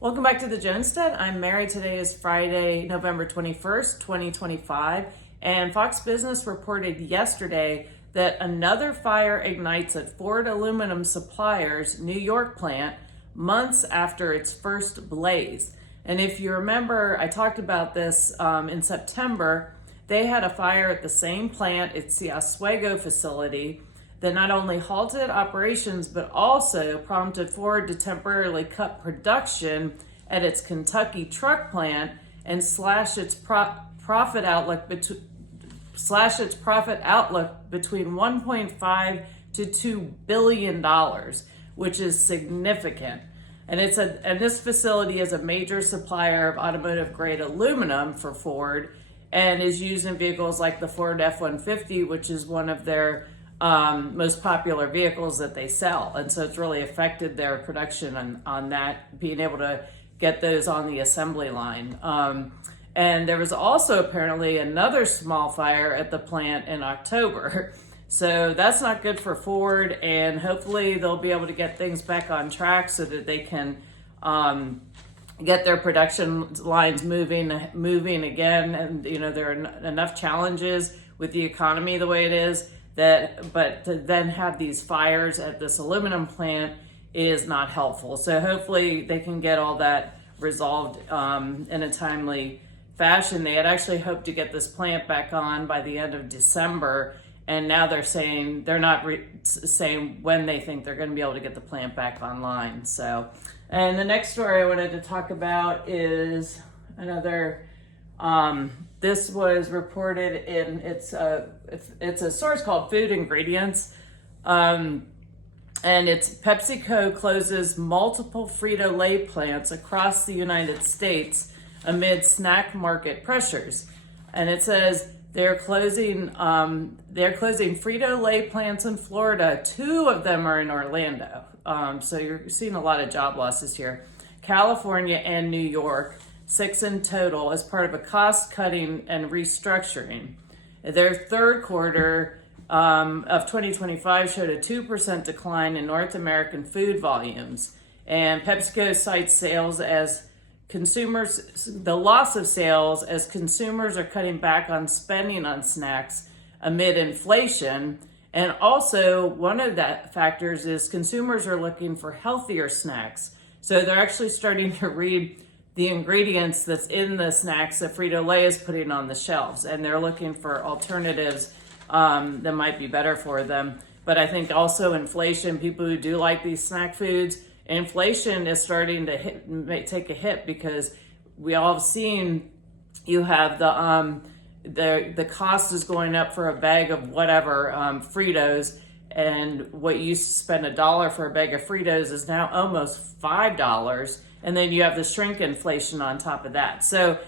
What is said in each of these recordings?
Welcome back to the Jonestead. I'm Mary. Today is Friday, November 21st, 2025. And Fox Business reported yesterday that another fire ignites at Ford Aluminum Supplier's New York plant months after its first blaze. And if you remember, I talked about this in September. They had a fire at the same plant. It's the Oswego facility that not only halted operations, but also prompted Ford to temporarily cut production at its Kentucky truck plant and slash its profit outlook between 1.5 to $2 billion, which is significant. And this facility is a major supplier of automotive grade aluminum for Ford and is used in vehicles like the Ford F-150, which is one of their most popular vehicles that they sell. And so it's really affected their production on that, being able to get those on the assembly line. And there was also apparently another small fire at the plant in October. So that's not good for Ford, and hopefully they'll be able to get things back on track so that they can get their production lines moving again. And there are enough challenges with the economy the way it is, but to then have these fires at this aluminum plant is not helpful. So hopefully they can get all that resolved in a timely fashion. They had actually hoped to get this plant back on by the end of December, and now they're saying they're not saying when they think they're going to be able to get the plant back online. So, and the next story I wanted to talk about is another. This was reported in it's a source called Food Ingredients, and it's PepsiCo closes multiple Frito-Lay plants across the United States amid snack market pressures, and it says they're closing Frito-Lay plants in Florida. 2 of them are in Orlando, so you're seeing a lot of job losses here. California and New York. 6 in total as part of a cost-cutting and restructuring. Their third quarter of 2025 showed a 2% decline in North American food volumes. And PepsiCo cites sales as the loss of sales as consumers are cutting back on spending on snacks amid inflation. And also, one of that factors is consumers are looking for healthier snacks. So they're actually starting to read the ingredients that's in the snacks that Frito-Lay is putting on the shelves, and they're looking for alternatives that might be better for them. But I think also inflation, people who do like these snack foods, inflation is starting to take a hit, because we all have seen you have the cost is going up for a bag of whatever Fritos, and what you used to spend $1 for a bag of Fritos is now almost $5. And then you have the shrink inflation on top of that. So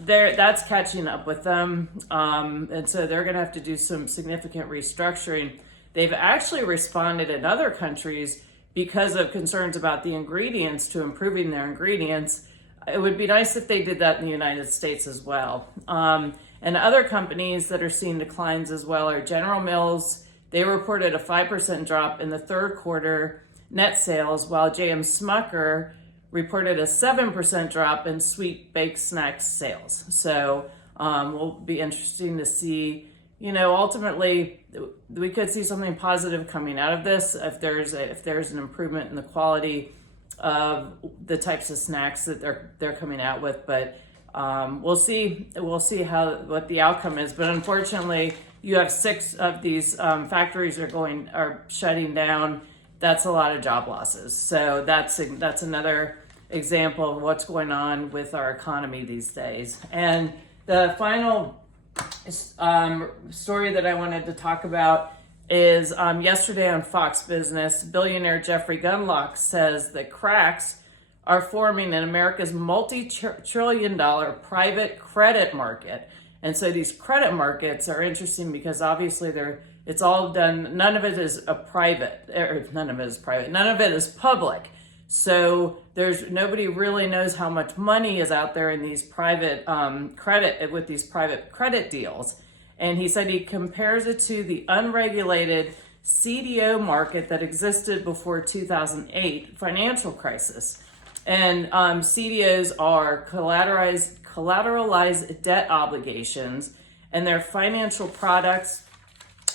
that's catching up with them. And so they're going to have to do some significant restructuring. They've actually responded in other countries because of concerns about the ingredients to improving their ingredients. It would be nice if they did that in the United States as well. And other companies that are seeing declines as well are General Mills. They reported a 5% drop in the third quarter net sales, while J.M. Smucker reported a 7% drop in sweet baked snacks sales. So will be interesting to see, ultimately we could see something positive coming out of this if there's an improvement in the quality of the types of snacks that they're coming out with. But we'll see what the outcome is. But unfortunately, you have 6 of these factories are shutting down. That's a lot of job losses. So that's another example of what's going on with our economy these days. And the final story that I wanted to talk about is yesterday on Fox Business, billionaire Jeffrey Gundlach says that cracks are forming in America's multi-trillion-dollar private credit market. And so these credit markets are interesting because obviously it's all done, none of it is public. So nobody really knows how much money is out there in these private credit deals. And he said he compares it to the unregulated CDO market that existed before 2008 financial crisis. And CDOs are collateralized debt obligations, and they're financial products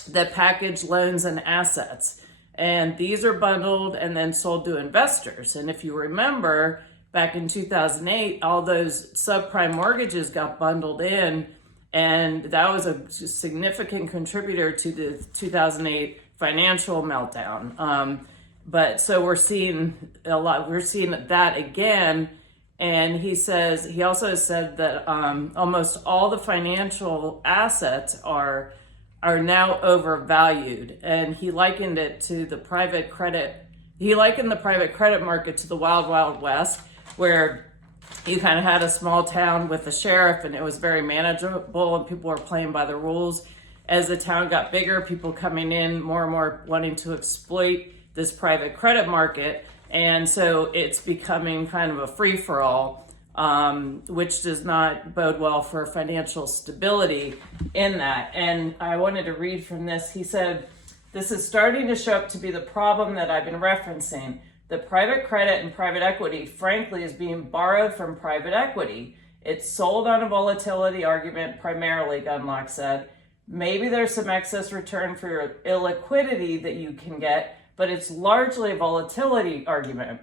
that package loans and assets. And these are bundled and then sold to investors. And if you remember, back in 2008, all those subprime mortgages got bundled in, and that was a significant contributor to the 2008 financial meltdown. But so we're seeing that again. And he also said that almost all the financial assets are now overvalued. And he likened it to the private credit. He likened the private credit market to the wild, wild west, where you kind of had a small town with a sheriff and it was very manageable and people were playing by the rules. As the town got bigger, people coming in more and more wanting to exploit this private credit market. And so it's becoming kind of a free-for-all, which does not bode well for financial stability in that. And I wanted to read from this. He said, "This is starting to show up to be the problem that I've been referencing. The private credit and private equity, frankly, is being borrowed from private equity. It's sold on a volatility argument primarily," Gunlock said. "Maybe there's some excess return for your illiquidity that you can get, but it's largely a volatility argument.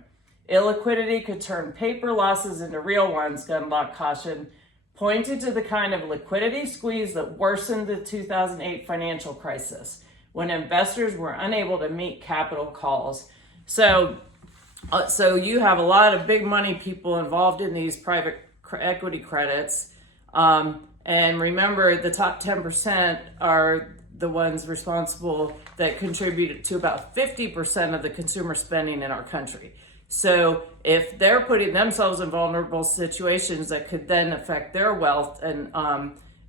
Illiquidity could turn paper losses into real ones," Gunlock cautioned, pointed to the kind of liquidity squeeze that worsened the 2008 financial crisis, when investors were unable to meet capital calls. So you have a lot of big money people involved in these private equity credits. And remember, the top 10% are the ones responsible that contribute to about 50% of the consumer spending in our country. So if they're putting themselves in vulnerable situations that could then affect their wealth, then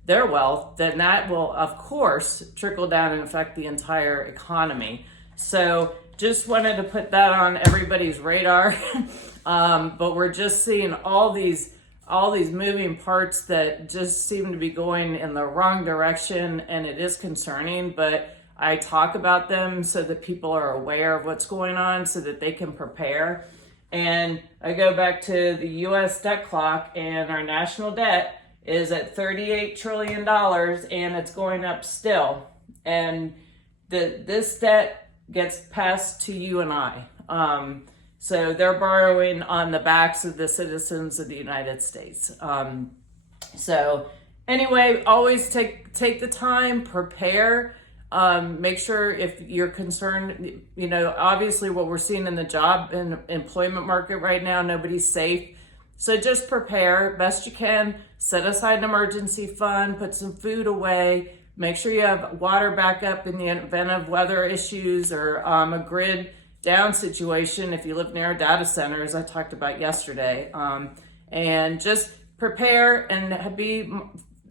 that will, of course, trickle down and affect the entire economy. So just wanted to put that on everybody's radar. But we're just seeing all these moving parts that just seem to be going in the wrong direction, and it is concerning, but I talk about them so that people are aware of what's going on so that they can prepare. And I go back to the US debt clock, and our national debt is at $38 trillion, and it's going up still. And this debt gets passed to you and I. So they're borrowing on the backs of the citizens of the United States. So anyway, always take the time, prepare. Make sure if you're concerned, obviously what we're seeing in the job and employment market right now, nobody's safe. So just prepare best you can, set aside an emergency fund, put some food away, make sure you have water backup in the event of weather issues or a grid down situation if you live near a data center, as I talked about yesterday. And just prepare and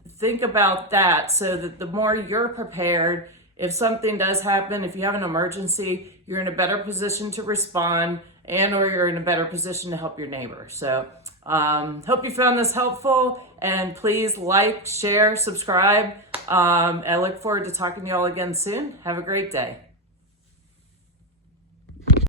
think about that so that the more you're prepared, if something does happen, if you have an emergency, you're in a better position to respond or you're in a better position to help your neighbor. So hope you found this helpful, and please like, share, subscribe. I look forward to talking to y'all again soon. Have a great day.